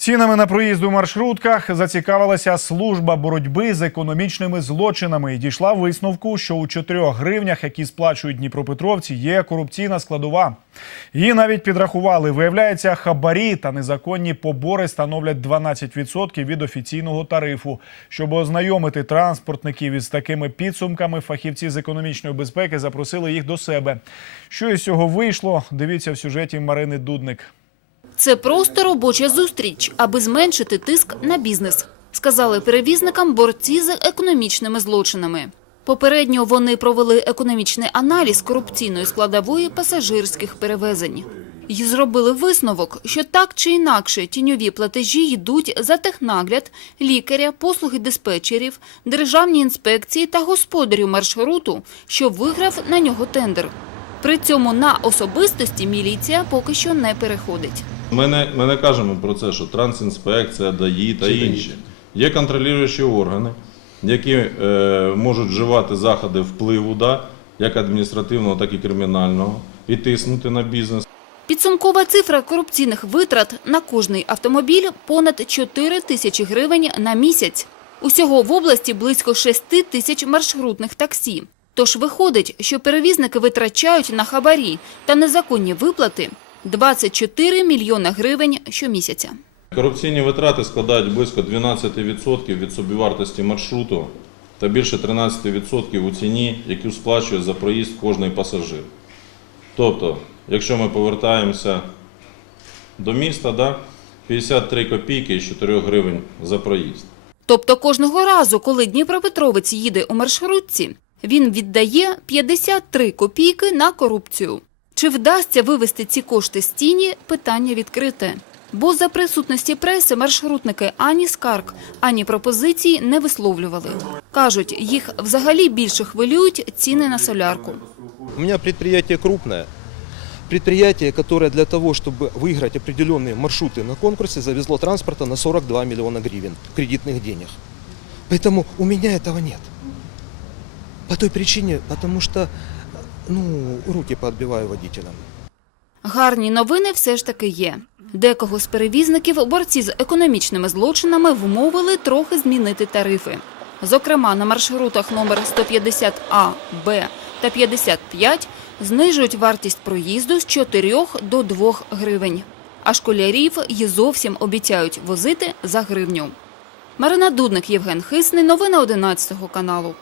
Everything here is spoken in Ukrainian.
Цінами на проїзд у маршрутках зацікавилася служба боротьби з економічними злочинами і дійшла висновку, що у 4 гривнях, які сплачують дніпропетровці, є корупційна складова. Її навіть підрахували. Виявляється, хабарі та незаконні побори становлять 12% від офіційного тарифу. Щоб ознайомити транспортників із такими підсумками, фахівці з економічної безпеки запросили їх до себе. Що із цього вийшло? Дивіться в сюжеті Марини Дудник. Це просто робоча зустріч, аби зменшити тиск на бізнес, сказали перевізникам борці з економічними злочинами. Попередньо вони провели економічний аналіз корупційної складової пасажирських перевезень. І зробили висновок, що так чи інакше тіньові платежі йдуть за технагляд, лікаря, послуги диспетчерів, державні інспекції та господарю маршруту, що виграв на нього тендер. При цьому на особистості міліція поки що не переходить. Ми не, ми не кажемо про це, що Трансінспекція, ДАІ та інші. Є контролюючі органи, які е, можуть вживати заходи впливу, да, як адміністративного, так і кримінального, і тиснути на бізнес. Підсумкова цифра корупційних витрат на кожний автомобіль – понад 4 тисячі гривень на місяць. Усього в області близько 6 тисяч маршрутних таксі. Тож виходить, що перевізники витрачають на хабарі та незаконні виплати 24 мільйона гривень щомісяця. Корупційні витрати складають близько 12% від собівартості маршруту та більше 13% у ціні, яку сплачує за проїзд кожний пасажир. Тобто, якщо ми повертаємося до міста, да, 53 копійки і 4 гривень за проїзд. Тобто кожного разу, коли Дніпропетровець їде у маршрутці, він віддає 53 копійки на корупцію. Чи вдасться вивести ці кошти з тіні – питання відкрите. Бо за присутності преси маршрутники ані скарг, ані пропозицій не висловлювали. Кажуть, їх взагалі більше хвилюють ціни на солярку. У меня предприятие крупное. Предприятие, которое для того, чтобы выиграть определенные маршруты на конкурсе, завезло транспорта на 42 миллиона гривен кредитных денег. Поэтому у меня этого нет. По той причине, потому что ну, руки поотбиваю водителям. Гарні новини все ж таки є. Декого з перевізників борці з економічними злочинами вмовили трохи змінити тарифи. Зокрема, на маршрутах номер 150А, Б та 55 знижують вартість проїзду з 4 до 2 гривень. А школярів і зовсім обіцяють возити за гривню. Марина Дудник, Євген Хисний. Новини 11 каналу.